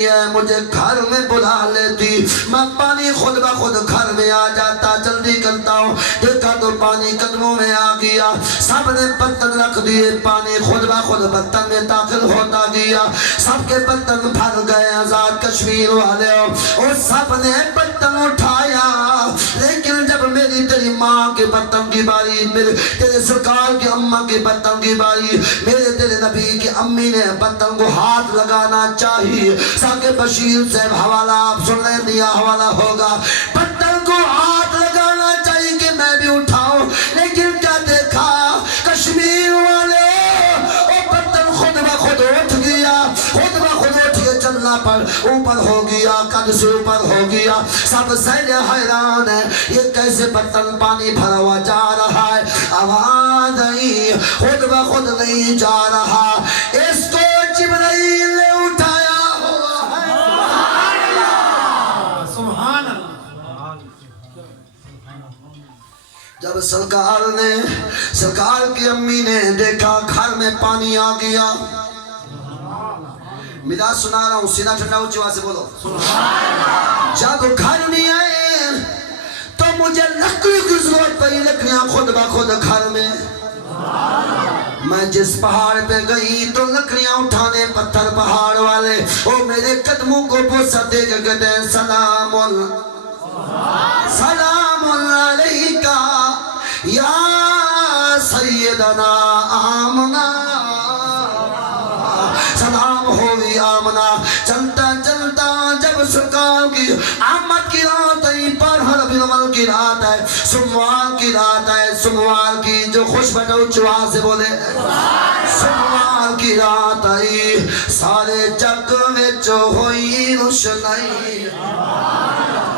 مجھے گھر میں بلا لیتی، میں پانی خود بخود گھر میں آ جاتا، جلدی کرتا ہوں، دیکھا تو پانی قدموں میں آ گیا، سب نے برتن رکھ دیے، پانی خود بخود برتن میں داخل ہوتا گیا، سب کے برتن بھر گئے۔ آزاد کشمیر والے اور سب نے برتن اٹھایا، لیکن جب میری تیری ماں کے برتن کی باری، میرے تیرے سرکار کی اماں کے برتن کی باری، میرے تیرے نبی کی امی نے برتن کو ہاتھ لگانا چاہیے، کہ بشیر صاحب حوالہ آپ سننے دیا حوالہ ہوگا، برتن کو ہاتھ لگانا چاہیے کہ میں بھی اٹھاؤں، لیکن کیا دیکھا کشمیر والے، وہ برتن خود بخود اٹھ گیا، خود بخود اٹھ کے چلنا پر اوپر ہو گیا، قد سے اوپر ہو گیا، سب سہلے حیران ہے یہ کیسے برتن پانی بھرا ہوا جا رہا ہے، آواز نہیں، خود بخود نہیں جا رہا، اس کو جبرائیل نے اٹھایا۔ جب سرکار کی امی نے دیکھا گھر میں پانی آ گیا، میرا سنا رہا ہوں، سینہ ٹھنڈا اونچی آواز سے بولو، جب گھر میں آئے تو مجھے لکڑی کی ضرورت پڑی، لکڑیاں خود بخود گھر میں، میں جس پہاڑ پہ گئی تو لکڑیاں اٹھانے پتھر پہاڑ والے وہ میرے قدموں کو بوسہ دے کے کہتے ہیں سلام علیکہ یا سیدنا آمنہ، سلام ہوئی آمنہ۔ چلتا چلتا جب سرکار کی آمد کی رات آئی، پر ہر بن کی رات ہے، سموار کی رات ہے، سموار کی جو خوش بٹو چوا سے بولے، سموار کی رات آئی، سارے جگ وچ ہوئی روشنائی،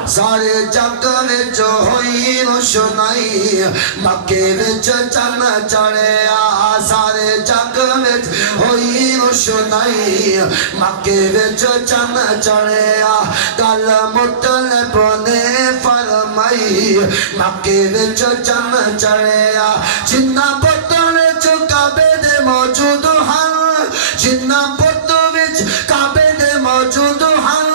سارے جگ وچ ہوئی روشنائی، مکے وچ چن چڑھیا، سارے جگ وچ ہوئی روشنائی، مکے وچ چن چڑھیا، گل مطلب نے فرمائی، مکے وچ چن چڑھیا، جنہ بت وچ کعبے دے موجود ہیں، جنہ بت وچ کعبے دے موجود ہیں،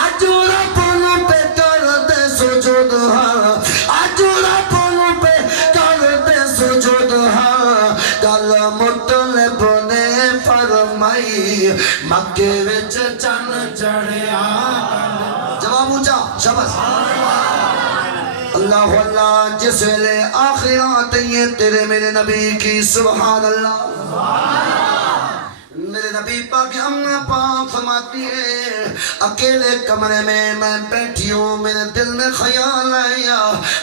اج رب نوں پہ کرتے سجود ہیں، اج رب نوں پہ کرتے سجود ہیں، گل مطلب نے فرمائی، مکے وچ چن چڑھیا۔ جواب اونچا شاباش اللہ اللہ، جس ویلے آخرات یہ تیرے میرے نبی کی، سبحان اللہ، میرے نبی پاک اماں پاک فرماتی ہے اکیلے کمرے میں بیٹھی ہوں، میرے دل میں خیال آیا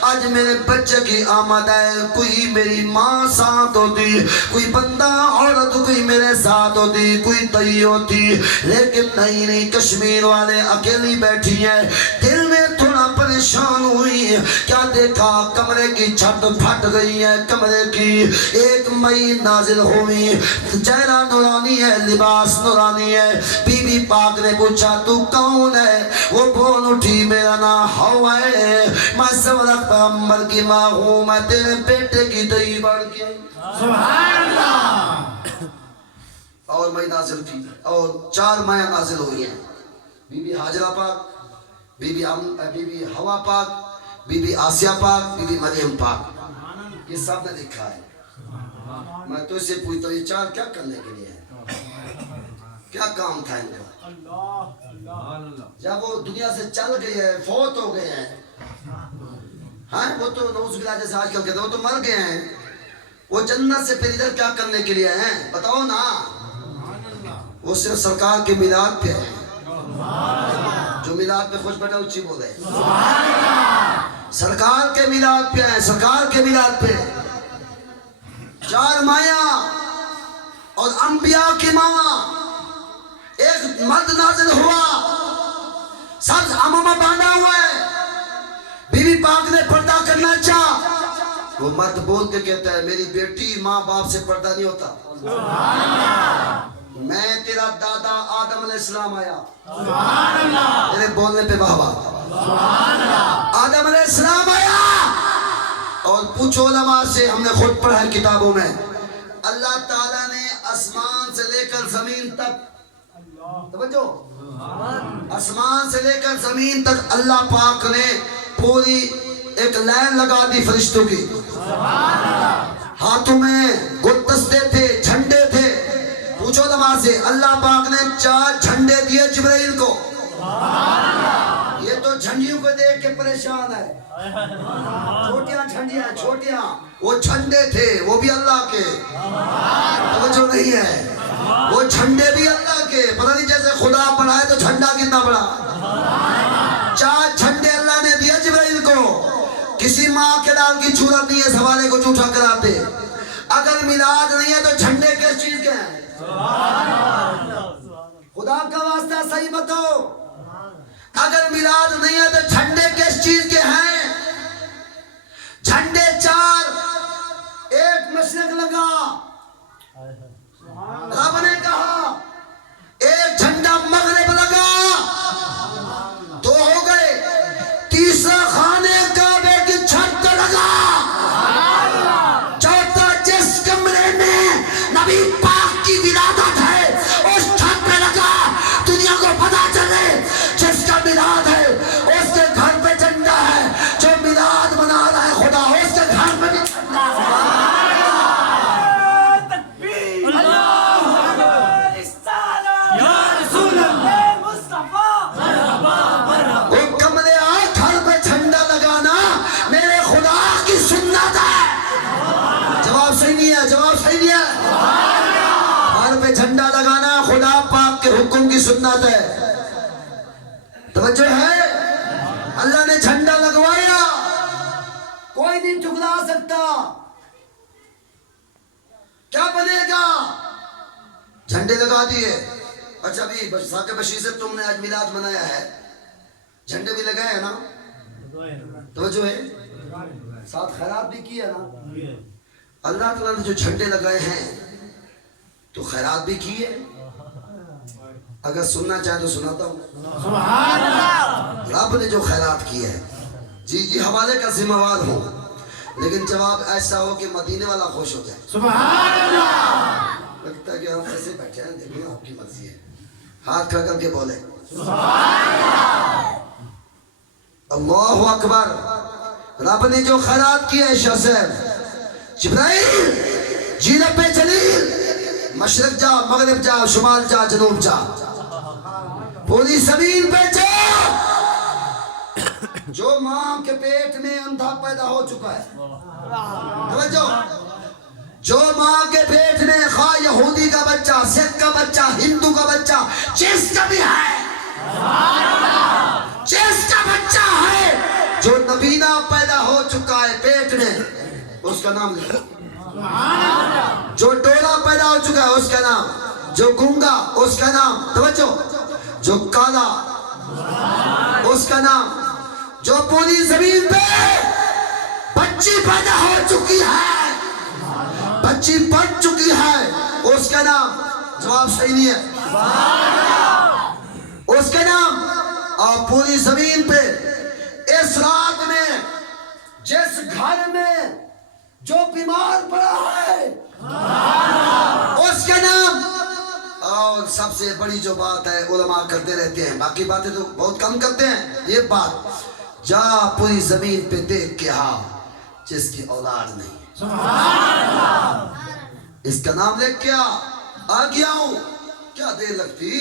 آج میرے بچے کی آمد ہے، کوئی میری ماں ساتھ ہوتی، کوئی بندہ عورت کوئی میرے ساتھ ہوتی، کوئی تئی ہوتی، لیکن نہیں، کشمیر والے اکیلی بیٹھی ہے، دل میں تھوڑا پریشان ہوئی، کیا دیکھا کمرے کی چھت پھٹ گئی ہے، کمرے کی ایک مئی نازل ہوئی، چہرہ نورانی ہے، لباس نورانی ہے، بی بی پاک نے پوچھا تو کون ہے؟ وہ بول اٹھی میرا نام ہوا ہے، میں سورت پیغمبر کی ماں ہوں، میں تیرے بیٹے کی دئی بڑھ کے، سبحان اللہ، اور مئی نازل کی اور 4 مائیں نازل ہوئی ہیں، بی بی حاجرہ پاک، بی بی ہوا پاک، بی بی آسیہ پاک، بی بی مریم پاک، یہ سب نے لکھا ہے۔ میں تو اسے پوچھتا ہوں یہ 4 کیا کرنے کے لیے ہیں؟ کیا کام تھا ان کا؟ جب وہ دنیا سے چل گئے ہیں، فوت ہو گئے ہیں، ہاں وہ تو نعوذ باللہ جیسے آج کل کہتے ہیں وہ تو مر گئے ہیں، وہ جنت سے پھر ادھر کیا کرنے کے لیے ہیں بتاؤ نا؟ وہ صرف سرکار کے میلاد پہ ہیں، جو میلاد پہ خوش بیٹھا اچھی بولے، سرکار کے میلاد پہ ہیں، سرکار کے میلاد پہ 4 مایاں اور انبیاء کی ماں، ایک مرد نازل ہوا، سبز عمامہ باندھا ہوا ہے، بی بی پاک نے پردہ کرنا چاہا، وہ مرد بول کے کہتا ہے میری بیٹی ماں باپ سے پردہ نہیں ہوتا، میں تیرا دادا آدم علیہ السلام آیا، میرے بولنے پہ واہ واہ، آدم علیہ السلام آیا، اور پوچھو علماء سے، ہم نے خود پڑھا ہے کتابوں میں، اللہ تعالیٰ نے آسمان سے لے کر زمین تک توجہ، آسمان سے لے کر زمین تک اللہ پاک نے پوری ایک لائن لگا دی فرشتوں کی. ہاتھوں میں گلدستے تھے، جھنڈے تھے. پوچھو نماز سے، اللہ پاک نے 4 جھنڈے دیے جبرائیل کو. یہ تو جھنڈیوں کو دیکھ کے پریشان ہے. چھوٹیاں جھنڈیاں، چھوٹیاں، وہ جھنڈے تھے، وہ بھی اللہ کے. توجہ نہیں ہے، وہ جھنڈے بھی اللہ کے. پتہ نہیں جیسے خدا بڑا ہے تو جھنڈا کتنا بڑا. 4 جھنڈے اللہ نے دیا جبرائیل کو. کسی ماں کے لال کی صورت نہیں ہے سوالے کو جھوٹا کراتے. اگر میلاد نہیں ہے تو جھنڈے کس چیز کے ہیں؟ خدا کا واسطہ صحیح بتاؤ. اگر میلاد نہیں ہے تو جھنڈے کس چیز کے ہیں؟ جھنڈے 4، ایک مشرق لگا. رب نے کہا ایک جھنڈا مغرب لگا، 2 ہو گئے. تیسرا خانے کعبے کی چھت پہ لگا. چوتھا جس کمرے میں نبی پاک کی ولادت ہے اس چھت پہ لگا. دنیا کو پتا چلے جس کا میلاد ہے اس کے گھر پہ جھنڈا ہے. جو میلاد منا رہا ہے خدا اس کے گھر پہ بھی جھنڈا ہے. جھنڈا لگانا خدا پاک کے حکم کی سنت ہے. توجہ ہے، اللہ نے جھنڈا لگوایا، کوئی نہیں ٹکرا سکتا. کیا بنے گا؟ جھنڈے لگا دیے. اچھا بھی ساکے بشیر سے تم نے آج میلاد منایا ہے، جھنڈے بھی لگائے ہیں نا. توجہ ہے، ساتھ خیرات بھی کی ہے نا. اللہ تعالیٰ نے جو جھنڈے لگائے ہیں تو خیرات بھی کی ہے. اگر سننا چاہے تو سناتا ہوں. سبحان اللہ. رب نے جو خیرات کی ہے، جی حوالے کا ذمہ وار ہوں، لیکن جواب ایسا ہو کہ مدینے والا خوش ہو جائے. سبحان اللہ. لگتا ہے کہ ہم ایسے بیٹھے ہیں، دیکھیں آپ کی مرضی ہے. ہاتھ کھڑ کر کے بولے سبحان اللہ. اللہ اکبر. رب نے جو خیرات کی ہے، شاہ صاحب جبرائیل جی رب جلیل، مشرق جا، مغرب جا، شمال جا، جنوب جا، پوری زمین پہ جا. جو ماں کے پیٹ میں اندھا پیدا ہو چکا ہے، توجہ، جو ماں کے پیٹ میں خواہ یہودی کا بچہ، سکھ کا بچہ، ہندو کا بچہ، جس کا بھی ہے، جس کا بچہ ہے، جو نبینا پیدا ہو چکا ہے پیٹ میں، اس کا نام لکھو. جو ڈولا پیدا ہو چکا ہے اس کا نام، جو گونگا اس کا نام، توجہ، جو کالا اس کا نام، جو پوری زمین پہ بچی پیدا ہو چکی ہے، بچی بن چکی ہے، اس کا نام. جواب صحیح نہیں ہے. اس کا نام. اور پوری زمین پہ اس رات میں جس گھر میں جو بیمار پڑا ہے اس کا نام. اور سب سے بڑی جو بات ہے، علماء کرتے رہتے ہیں، باقی باتیں تو بہت کم کرتے ہیں، یہ بات جا پوری زمین پہ دیکھ کے ہاں جس کی اولاد نہیں. اس کا نام لے کیا آ گیا ہوں. کیا دیر لگتی،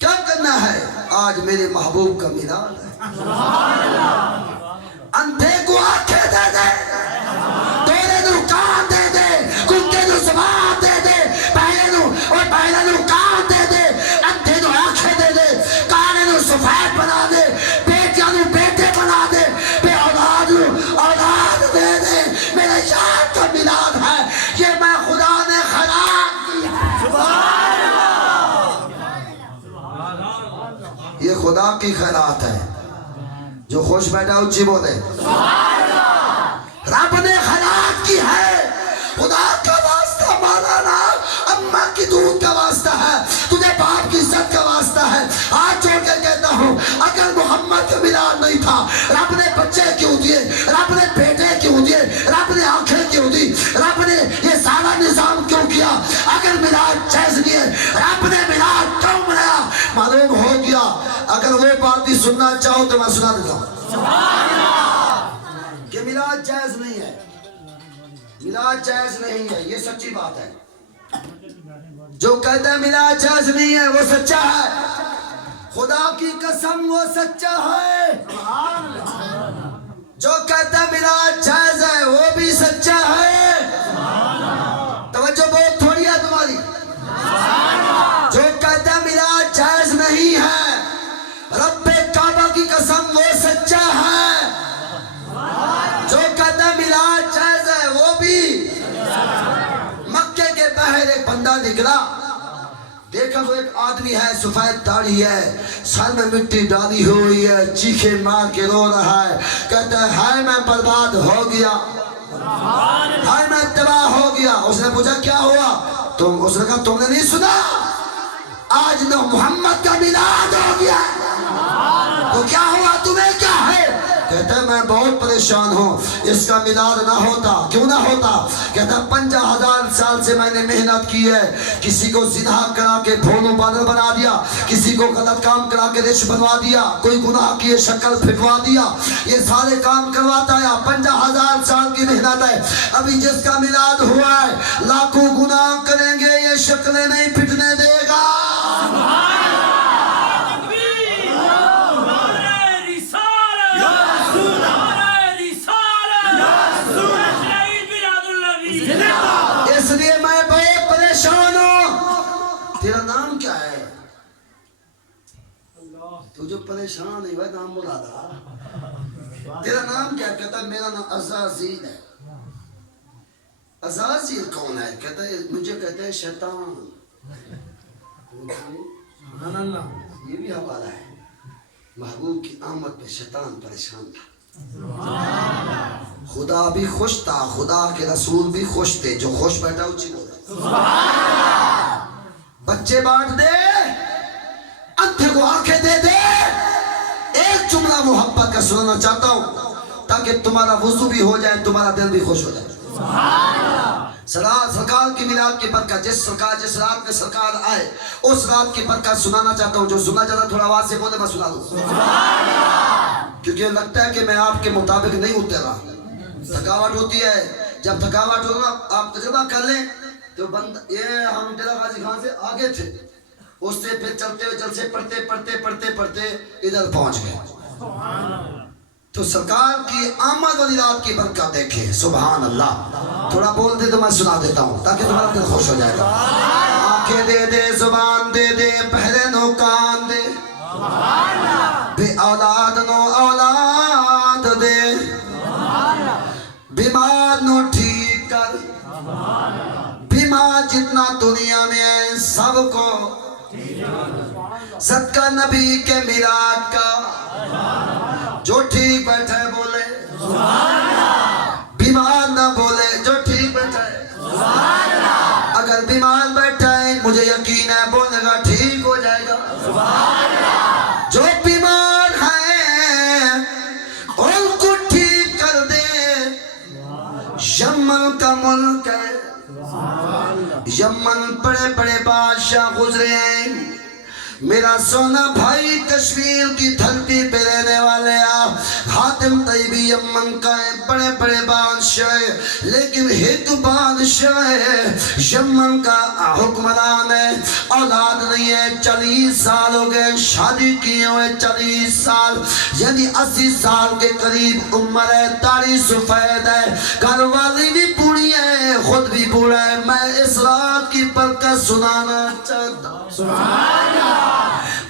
کیا کرنا ہے، آج میرے محبوب کا میلاد ہے. اندھے کو آنکھیں دے دے، تیرے نو کان دے دے، کتے نو زبان دے دے، پہلے نو اور پہلے نو کان دے دے، اندھے نو آنکھیں دے دے، کانے نو سفید بنا دے، بیٹیاں نو بیٹے بنا دے، بے اولاد نو اولاد دے دے. میرے یار کا میلاد ہے، یہ میں خدا نے خیرات کی ہے. سبحان اللہ. یہ خدا کی خیرات ہے. جو خوش بیٹھا اچھی بولے رب نے خیرات کی ہے. خدا کا واسطہ مولانا اماں کی دودھ کا واسطہ ہے، تجھے باپ کی عزت کا واسطہ ہے. ہاتھ جوڑ کے کہتا ہوں، اگر محمد کا میلاد نہیں تھا، رب نے بچے کیوں دیے، رب نے بیٹے کیوں دیے، رب نے آنکھیں کیوں دی، رب نے یہ سارا نظام کیوں کیا؟ اگر میلاد جائز نہیں ہے، رب نے میلاد کیوں منایا؟ اگر وہ بات بھی سننا چاہو تو میں سنا دیتا ہوں کہ میلاد جائز نہیں ہے، میلاد جائز نہیں ہے، یہ سچی بات ہے۔ جو کہتا ہے میلاد جائز نہیں ہے وہ سچا ہے، خدا کی قسم وہ سچا ہے۔ جو کہتا ہے میلاد جائز ہے وہ بھی سچا ہے۔ توجہ بہت تھوڑی ہے تمہاری۔ جو کہتا ہے میلاد جائز نہیں ہے، رب کعبہ کی قسم وہ سچا ہے۔ جو کہتا ہے میلاد جائز ہے وہ بھی۔ مکے کے باہر ایک بندہ نکلا، دیکھا تو ایک آدمی ہے، سفید داڑھی ہے، سر میں مٹی ڈالی ہوئی ہے، چیخے مار کے رو رہا ہے، کہتا ہے ہائے میں برباد ہو گیا، ہائے میں تباہ ہو گیا۔ اس نے پوچھا کیا ہوا؟ اس نے کہا تم نے نہیں سنا آج نو محمد کا میلاد ہو گیا؟ تو کیا ہوا، تمہیں کیا ہے؟ کہتا ہے میں بہت پریشان ہوں، اس کا میلاد نہ ہوتا، کیوں نہ ہوتا؟ کہتا ہے 50,000 سال سے میں نے محنت کی ہے، کسی کو زنا کرا کے بھونوں بادل بنا دیا، کسی کو غلط کام کرا کے رچ بنوا دیا، کوئی گناہ کیے شکل پھٹوا دیا، یہ سارے کام کرواتا ہے، 50,000 سال کی محنت ہے۔ ابھی جس کا میلاد ہوا ہے لاکھوں گناہ کریں گے، یہ شکلیں نہیں پھٹنے دے گا۔ اس لیے میں بہت پریشان ہوں۔ تیرا نام کیا ہے؟ تو جو پریشان ہے وہ نام مراد۔ تیرا نام کیا؟ کہتا ہے میرا نام عزازیل ہے۔ عزازیل کون ہے؟ کہتا ہے مجھے کہتے ہیں شیطان۔ یہ بھی حوالہ ہے، محبوب کی آمد پہ شیطان پریشان تھا، خدا بھی خوش تھا، خدا کے رسول بھی خوش تھے، جو خوش بیٹھا اچھی بولے۔ بچے بانٹ دے، اندھے کو آنکھیں دے دے۔ ایک جملہ محبت کا سننا چاہتا ہوں تاکہ تمہارا وضو بھی ہو جائے، تمہارا دل بھی خوش ہو جائے۔ سرکار کی میلاد کی برکت، جس رات میں سرکار آئے اس رات کی برکت سنانا چاہتا ہوں۔ جو سننا چاہتا تھوڑا آواز سے بولے میں سنا دوں، کیونکہ لگتا ہے کہ میں آپ کے مطابق نہیں اترا، تھکاوٹ ہوتی ہے۔ جب تھکاوٹ ہوگا آپ تجربہ کر لیں تو یہ ہم ڈیرہ غازی خان سے آگے تھے، اس سے پھر چلتے ہوئے جلسے پڑھتے ادھر پہنچ گئے۔ تو سرکار کی آمد والی رات کی برکت دیکھیں، سبحان اللہ۔ تھوڑا بول دے تو میں سنا دیتا ہوں تاکہ تمہارا دل خوش ہو جائے گا۔ آنکھیں دے دے، زبان دے دے، پہرے نو کان دے، بے اولاد نو اولاد دے، بیمار نو ٹھیک کر، بیمار جتنا دنیا میں ہے سب کو، صدقہ نبی کے میلاد کا۔ جو ٹھیک بیٹھے بولے بیمار نہ بولے، جو ٹھیک بیٹھے۔ اگر بیمار بیٹھا ہے مجھے یقین ہے بولے گا ٹھیک ہو جائے گا۔ جو بیمار ہیں ان کو ٹھیک کر دے۔ یمن کا ملک ہے، یمن بڑے بڑے بادشاہ گزرے ہیں۔ میرا سونا بھائی کشمیر کی دھرتی پہ رہنے والے حاتم طیبی یمن کا ہے، بڑے بڑے بادشاہ، لیکن ایک بادشاہ ہے یمن کا حکمران ہے، اولاد نہیں ہے، 40 سال ہو گئے شادی کیے ہوئے، 40 سال یعنی 80 سال کے قریب عمر ہے، داڑھی سفید ہے، گھر والی بھی بوڑھی ہے، خود بھی بوڑھا ہے۔ میں اس رات کی برکت سنانا چاہتا ہوں۔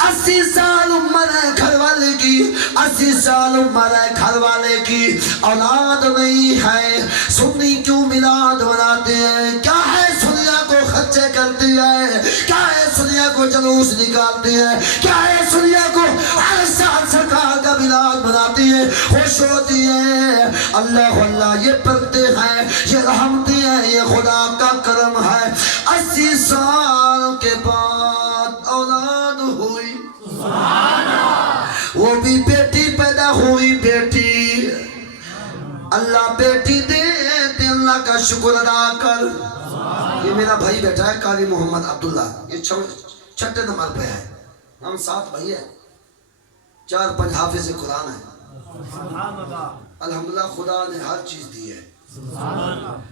80 سال عمر ہے گھر والے کی، 80 سال عمر ہے گھر والے کی، اولاد نہیں ہے۔ سنی کیوں میلاد مناتے ہیں؟ کیا ہے سنیا کو خرچے کرتی ہے؟ کیا ہے سنیا کو جلوس نکالتی ہے؟ کیا ہے سنیا کو ہر سال سرکار کا میلاد مناتی ہے، خوش ہوتی ہے؟ اللہ اللہ، یہ پردے ہیں، یہ رحمتی ہیں، یہ خدا کا کرم ہے۔ 80 سال کے بعد اولاد ہوئی، وہ بھی بیٹی پیدا ہوئی، بیٹی۔ اللہ بیٹی دے دے، اللہ کا شکر ادا کر۔ یہ میرا بھائی بیٹھا ہے قاری محمد عبداللہ، یہ چھٹے نمبر پہ ہے، ہم 7 بھائی ہیں۔ 4-5 حافظ قرآن ہیں. الحمدللہ خدا نے ہر چیز دی ہے.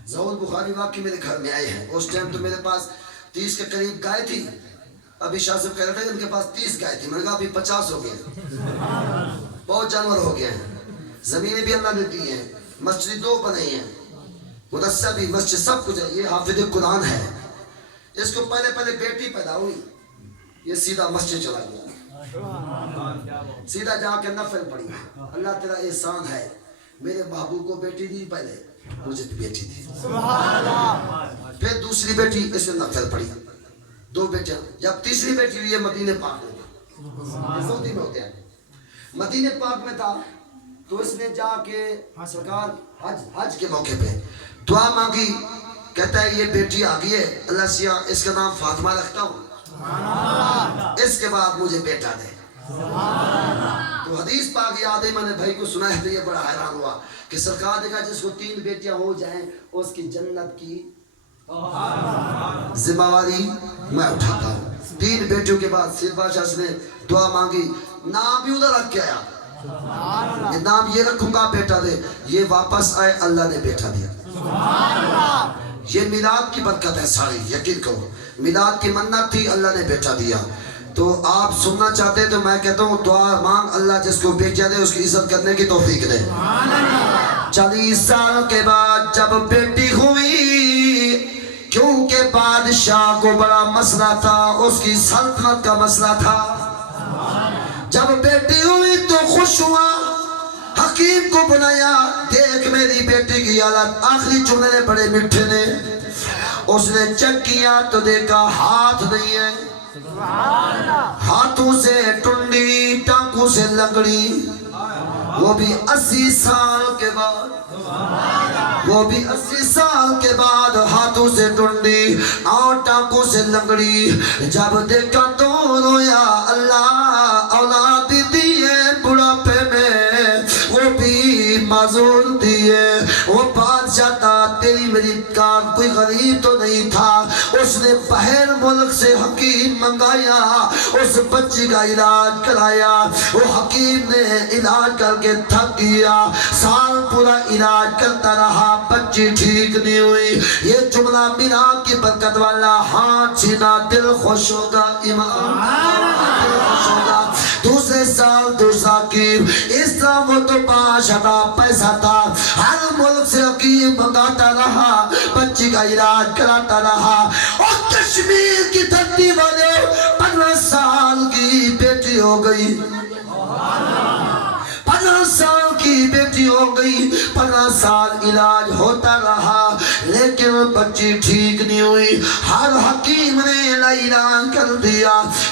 ضعور بخاری واقعی میرے گھر میں آئے ہیں. اس ٹائم تو میرے پاس 30 کے قریب گائے تھی. ابھی شاہ صاحب کہہ رہے تھے ان کے پاس 30 گائے تھی. میں نے کہا ابھی 50 ہو گئے. بہت جانور ہو گئے ہیں. زمینیں بھی اللہ نے دی ہیں. مسجد 2 بنائی ہیں. مدرسہ بھی مسجد سب کچھ ہے. یہ حافظ قرآن ہے. اس کو پہلے بیٹی پیدا ہوئی. یہ سیدھا مسجد چلا گیا. سیدھا جا کے نفل پڑھی. اللہ تیرا احسان ہے. میرے محبوب کو بیٹی دی پہلے, مجھے بھی بیٹی دی. پھر دوسری بیٹی اس نے نفل پڑھی. 2 بیٹیاں. جب تیسری بیٹی ہوئی ہے مدینے پاک میں, سعودی میں ہوتے ہیں, مدینے پاک میں تھا تو اس نے جا کے سرکار حج کے موقع پہ دعا مانگی. کہتا ہے یہ بیٹی آ گئی ہے, اللہ سیا اس کا نام فاطمہ رکھتا ہوں, اس کے بعد مجھے بیٹا دے. تو حدیث پاک یاد ہے, میں نے بھائی کو سنا ہے تو یہ بڑا حیران ہوا کہ سرکار نے کہا جس کو 3 بیٹیاں ہو جائیں اس کی جنت کی ذمہ داری میں اٹھاتا ہوں. 3 بیٹیوں کے بعد سید بادشاہ نے دعا مانگی. نام بھی ادھر رکھ کے آیا, یہ نام یہ رکھوں گا بیٹا دے. یہ واپس آئے, اللہ نے بیٹا دیا. یہ میلاد کی برکت ہے ساری, یقین کرو. میلاد کی منت تھی, اللہ نے بیٹا دیا. تو آپ سننا چاہتے ہیں تو میں کہتا ہوں دعا مانگ, اللہ جس کو بیٹا دے اس کی عزت کرنے کی توفیق دے. 40 سال کے بعد جب بیٹی ہوئی, کیونکہ بادشاہ کو بڑا مسئلہ تھا, اس کی سلطنت کا مسئلہ تھا. جب بیٹی ہوئی تو خوش ہوا, حکیم کو بنایا, دیکھ میری بیٹی کی حالت. آخری جملے بڑے میٹھے نے. اس نے چیک کیا تو دیکھا ہاتھ نہیں ہے, ہاتھوں سے ٹنڈی, ٹانکوں سے لنگڑی, وہ بھی 80 سال کے بعد. وہ بھی 80 سال کے بعد ہاتھوں سے ٹنڈی اور ٹانکوں سے لنگڑی. جب دیکھا تو رویا, اللہ اولاد دیے بڑھاپے میں, وہ بھی معذور دیے. وہ بادشاہ تھا, تیری میری کار کوئی غریب تو نہیں تھا. اس نے باہر ملک سے حکیم منگایا, اس بچی کا علاج کرایا. وہ حکیم نے علاج کر کے تھک گیا, سال پورا علاج کرتا رہا, بچی ٹھیک نہیں ہوئی. یہ جملہ میلاد کی برکت والا, ہاتھ چھینا دل خوش ہوگا, ایمان دل خوش ہوگا. دوسرے سال دوسرا حکیم. اس طرح وہ تو بادشاہ تھا, پیسہ تھا, ہر ملک سے حکیم منگاتا رہا, بچی کا علاج کراتا رہا. اور کشمیر کی دھرتی والے 15 سال کی بیٹی ہو گئی. 15 سال کی بیٹی ہو گئی. 15 سال علاج ہوتا رہا لیکن بچی ٹھیک نہیں ہوئی. ہر حکیم نے اعلان کر دیا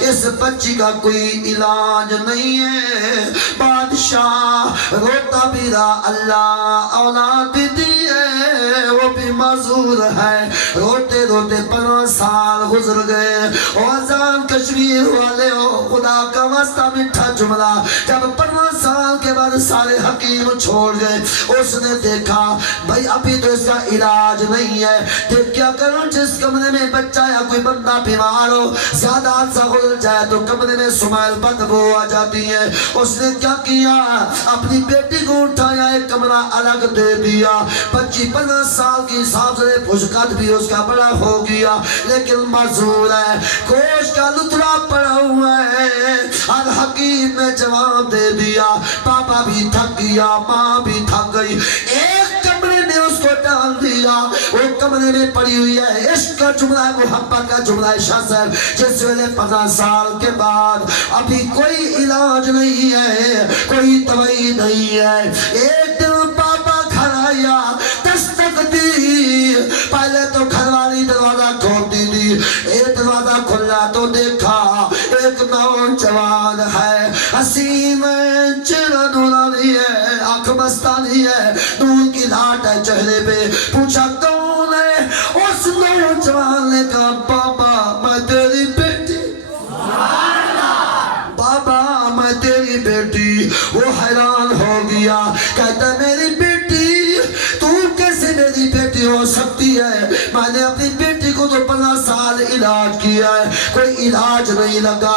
اس بچی کا کوئی علاج نہیں ہے. بادشاہ روتا بھی رہا, اللہ اولاد بھی دی ہے, وہ بھی معذور ہے. روتے روتے 15 سال گزر گئے. اوزان کشمیر والے ہو, خدا کا واسطہ میٹھا جملہ, جب 15 سال کے بعد سارے حکیم چھوڑ گئے, اس نے دیکھا بھائی ابھی تو اس کا علاج نہیں ہے. دیکھ کیا کروں, جس کمرے میں بچہ یا کوئی بندہ بیمار ہو, زیادہ عرصہ گزر جائے تو کمرے میں سمیل بدبو آ جاتی ہے. اس نے کیا کیا, اپنی بیٹی کو اٹھایا, ایک کمرہ الگ دے دیا. بچی 15 سال کی صاحب سے پھشکت بھی اس کا بڑا ہو گیا لیکن معذور ہے, گوشت کا لتڑا پڑا ہوا ہے. ہر حکیم نے جواب دے دیا, پاپا بھی تھک گیا, ماں بھی تھک گئی. ایک کمرے میں اس کو ڈال دیا, وہ کمرے میں پڑی ہوئی ہے. عشق کا جملہ ہے, محبت کا جملہ ہے. شاہ صاحب جس ویلے 15 سال کے بعد ابھی کوئی علاج نہیں ہے, کوئی دوائی نہیں ہے. ایک دن پاپا گھر آیا, دستک دی. پہلے تو گھر والی دروازہ کھولتی تھی, ایک دروازہ کھلا تو دیکھا ایک نوجوان ہے, حسین چہرہ نورانی ہے, آنکھ مستانی ہے, نور کی لاٹ ہے چہرے پہ. پوچھا کون ہے, اس نوجوان نے کہا بابا میں تیری بیٹی, بابا میں تیری بیٹی. وہ حیران ہو گیا, کہتا میری بیٹی, تو کیسے میری بیٹی ہو سکتی ہے؟ میں نے اپنی بیٹی کو تو 15 سال علاج کیا ہے, کوئی علاج نہیں لگا.